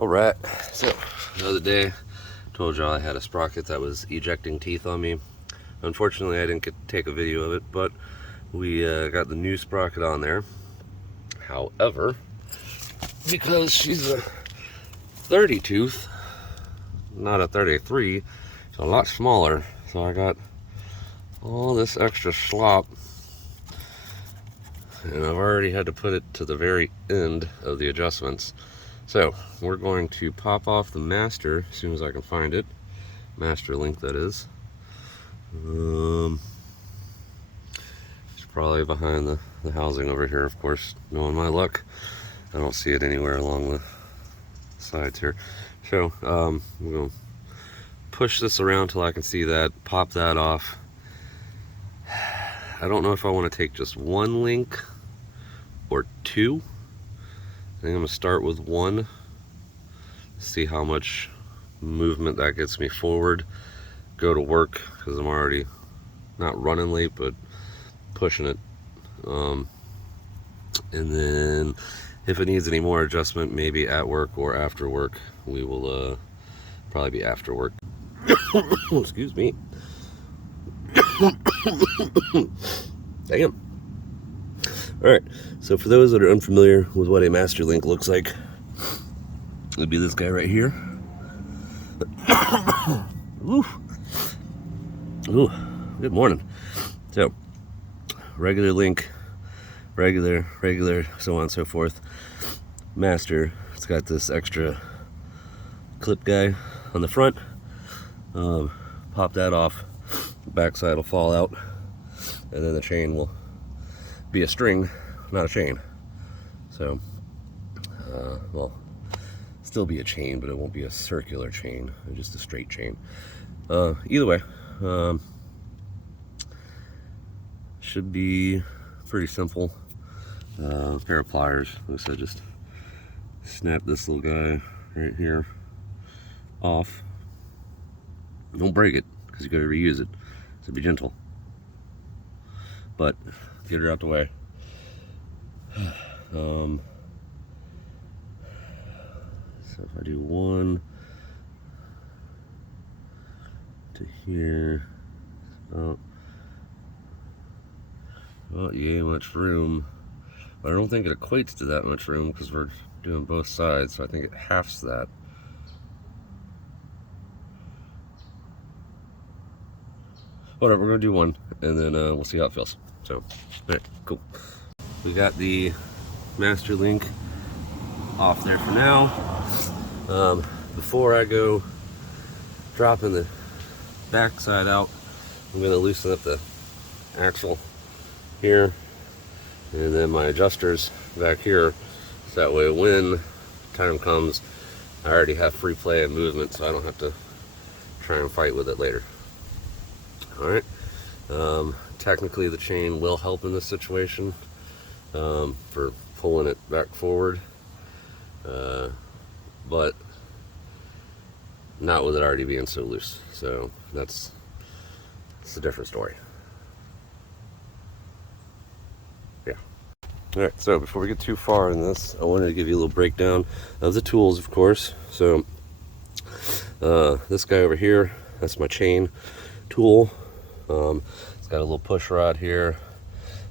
Alright, so the other day I told y'all I had a sprocket that was ejecting teeth on me. Unfortunately, I didn't get to take a video of it, but we got the new sprocket on there. However, because she's a 30 tooth, not a 33, it's a lot smaller, so I got all this extra slop, and I've already had to put it to the very end of the adjustments. So we're going to pop off the master as soon as I can find it. Master link, that is. It's probably behind the housing over here, of course. Knowing my luck, I don't see it anywhere along the sides here. So we're going to push this around till I can see that, pop that off. I don't know if I want to take just one link or two. I think I'm going to start with one, see how much movement that gets me forward, go to work, because I'm already not running late, but pushing it. And then if it needs any more adjustment, maybe at work or after work. We will probably be after work. Excuse me. Damn. Alright, so for those that are unfamiliar with what a master link looks like, it would be this guy right here. Ooh. Ooh, good morning. So, regular link, regular, so on and so forth. Master, it's got this extra clip guy on the front. Pop that off, the backside will fall out, and then the chain will be a string, not a chain. So, well, still be a chain, but it won't be a circular chain, just a straight chain. Either way, should be pretty simple. Pair of pliers. Like I said, just snap this little guy right here off. Don't break it, because you got to reuse it, so be gentle. But get her out the way. So if I do one to here, oh, yay, much room. But I don't think it equates to that much room because we're doing both sides, so I think it halves that. Whatever, we're gonna do one, and then we'll see how it feels. So, alright, cool. We got the master link off there for now. Before I go dropping the backside out, I'm gonna loosen up the axle here, and then my adjusters back here, so that way when time comes, I already have free play and movement, so I don't have to try and fight with it later. Alright, technically the chain will help in this situation for pulling it back forward, but not with it already being so loose, so that's a different story. Yeah. Alright, so before we get too far in this, I wanted to give you a little breakdown of the tools, of course. So this guy over here, that's my chain tool. It's got a little push rod here.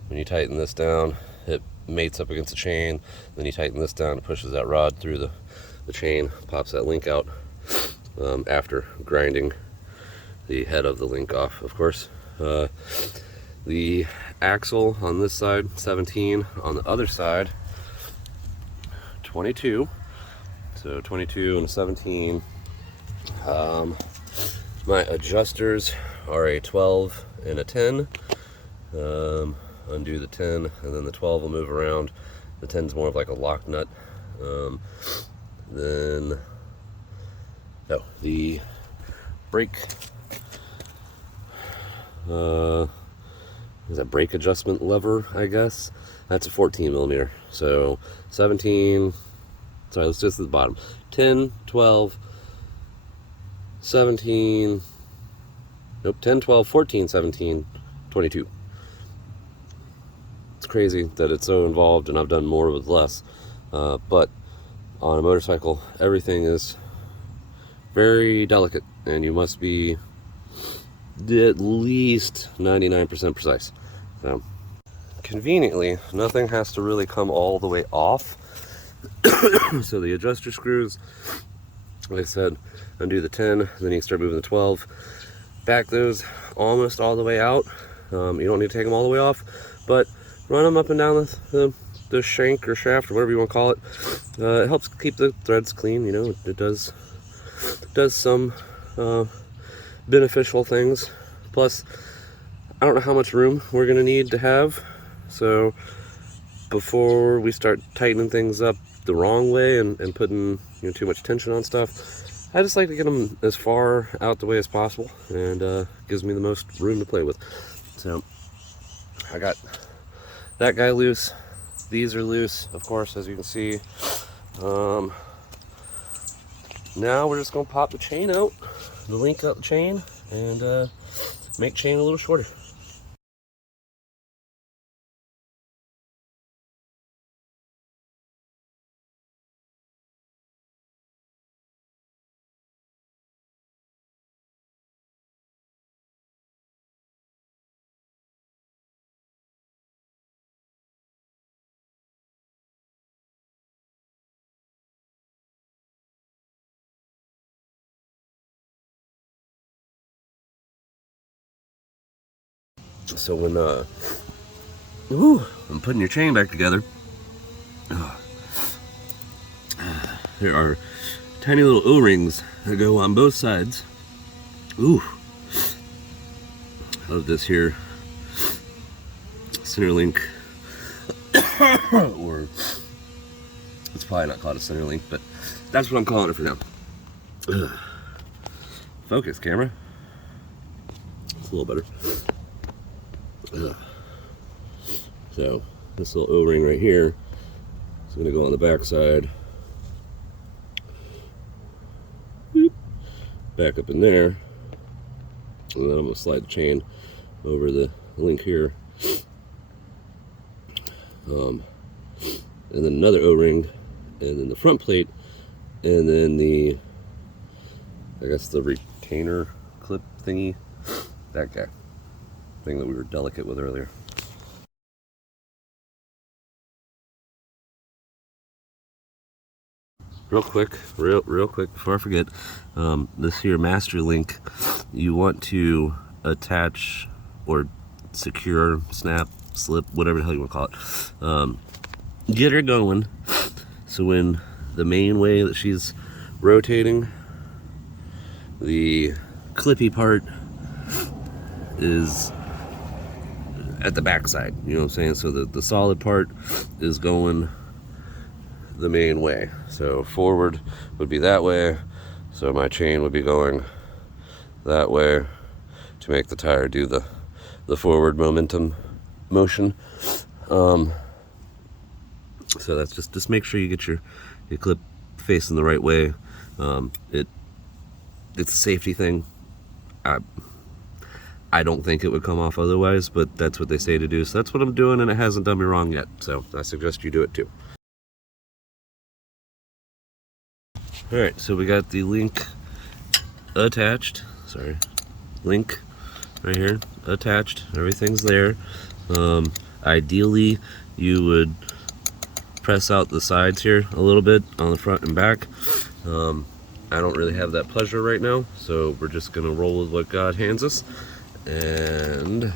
When you tighten this down, it mates up against the chain. Then you tighten this down, it pushes that rod through the chain, pops that link out after grinding the head of the link off, of course. The axle on this side, 17. On the other side, 22. So 22 and 17. My adjusters are a 12 and a 10. Undo the 10, and then the 12 will move around. The 10 is more of like a lock nut. Then, oh, the brake, is that brake adjustment lever, I guess? That's a 14 millimeter. So 17, sorry, let's just at the bottom. 10, 12, 17, nope, 10, 12, 14, 17, 22. It's crazy that it's so involved, and I've done more with less. But on a motorcycle, everything is very delicate, and you must be at least 99% precise. So, conveniently, nothing has to really come all the way off. So the adjuster screws, like I said, undo the 10, then you start moving the 12. Back those almost all the way out. You don't need to take them all the way off, but run them up and down the shank or shaft or whatever you want to call it. It helps keep the threads clean. You know, it does some beneficial things. Plus, I don't know how much room we're gonna need to have, so before we start tightening things up the wrong way and putting too much tension on stuff, I just like to get them as far out the way as possible, and gives me the most room to play with. So I got that guy loose. These are loose, of course, as you can see. Now we're just gonna pop the chain out, the link out the chain, and make chain a little shorter. So when I'm putting your chain back together, there are tiny little O-rings that go on both sides. Ooh, of this here center link, or it's probably not called a center link, but that's what I'm calling it for now. Focus, camera. It's a little better. So this little O-ring right here is going to go on the back side, back up in there, and then I'm going to slide the chain over the link here, and then another O-ring, and then the front plate, and then the, I guess the retainer clip thingy, that guy, thing that we were delicate with earlier. Real quick before I forget, this here master link, you want to attach or secure, snap, slip, whatever the hell you want to call it. Get her going, so when the main way that she's rotating, the clippy part is at the back side, you know what I'm saying? So the solid part is going the main way. So forward would be that way, so my chain would be going that way to make the tire do the forward momentum motion. So that's just make sure you get your clip facing the right way. It's a safety thing. I don't think it would come off otherwise, but that's what they say to do, so that's what I'm doing, and it hasn't done me wrong yet, so I suggest you do it too. Alright, so we got the link attached, link right here, attached, everything's there. Ideally, you would press out the sides here a little bit on the front and back. I don't really have that pleasure right now, so we're just gonna roll with what God hands us, and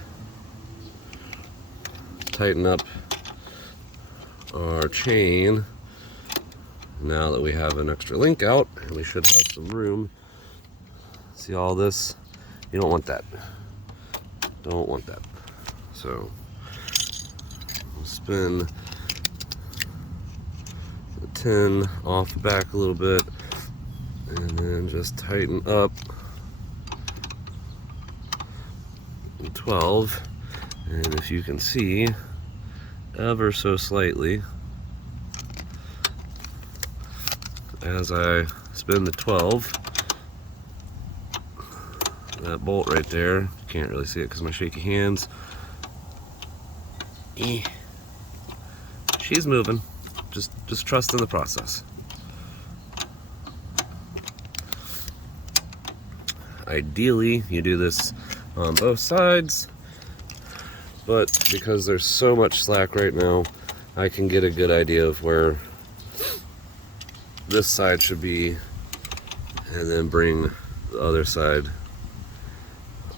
tighten up our chain. Now that we have an extra link out, and we should have some room. See all this? You don't want that. Don't want that. So we'll spin the 10 off the back a little bit, and then just tighten up the 12. And if you can see, ever so slightly, as I spin the 12, that bolt right there, can't really see it because of my shaky hands, she's moving. Just trust in the process. Ideally, you do this on both sides, but because there's so much slack right now, I can get a good idea of where this side should be and then bring the other side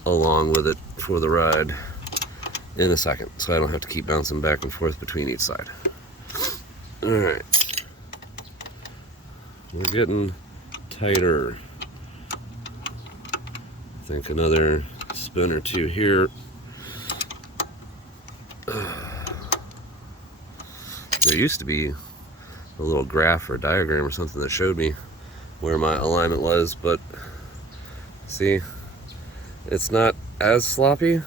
along with it for the ride in a second, so I don't have to keep bouncing back and forth between each side. Alright, we're getting tighter. I think another spin or two here. There used to be a little graph or diagram or something that showed me where my alignment was, but see, it's not as sloppy,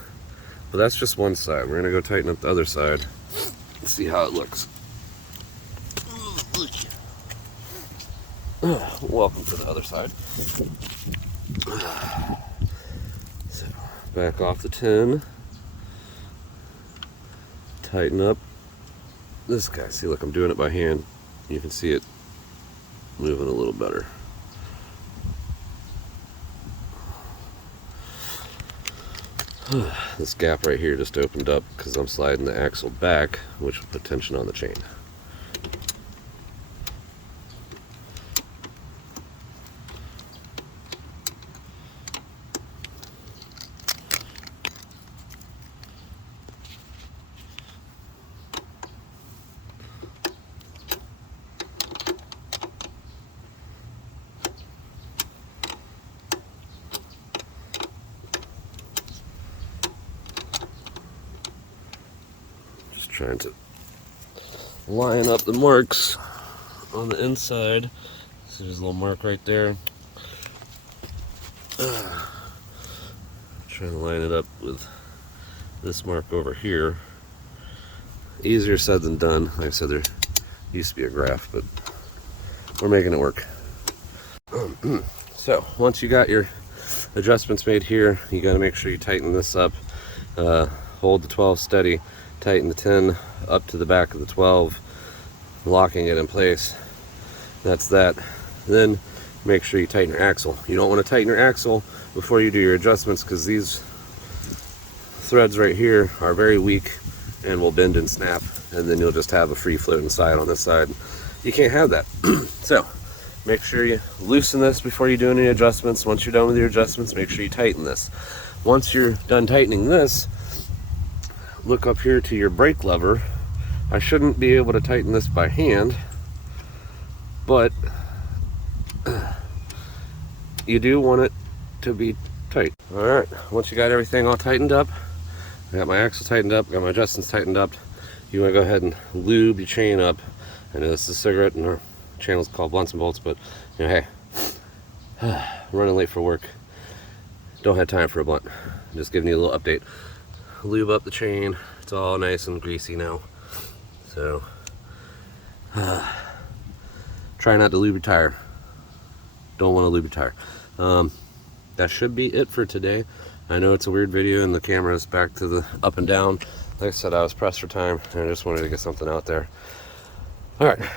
but that's just one side. We're gonna go tighten up the other side and see how it looks. Welcome to the other side. So, back off the 10. Tighten up this guy. See, look, I'm doing it by hand. You can see it moving a little better. This gap right here just opened up because I'm sliding the axle back, which will put tension on the chain. Trying to line up the marks on the inside. So there's a little mark right there. Trying to line it up with this mark over here. Easier said than done. Like I said, there used to be a graph, but we're making it work. So once you got your adjustments made here, you got to make sure you tighten this up. Hold the 12 steady. Tighten the 10 up to the back of the 12, locking it in place. That's that. Then make sure you tighten your axle. You don't want to tighten your axle before you do your adjustments because these threads right here are very weak and will bend and snap, and then you'll just have a free floating side on this side. You can't have that. So make sure you loosen this before you do any adjustments. Once you're done with your adjustments, make sure you tighten this. Once you're done tightening this, look up here to your brake lever. I shouldn't be able to tighten this by hand, but you do want it to be tight. Alright, once you got everything all tightened up, I got my axle tightened up, got my adjustments tightened up, you want to go ahead and lube your chain up. I know this is a cigarette and our channel is called BluntsnBolts, but you know, hey, running late for work, don't have time for a blunt. I'm just giving you a little update. Lube up the chain. It's all nice and greasy now. So try not to lube your tire. Don't want to lube your tire. That should be it for today. I know it's a weird video and the camera is back to the up and down. Like I said, I was pressed for time and I just wanted to get something out there. All right.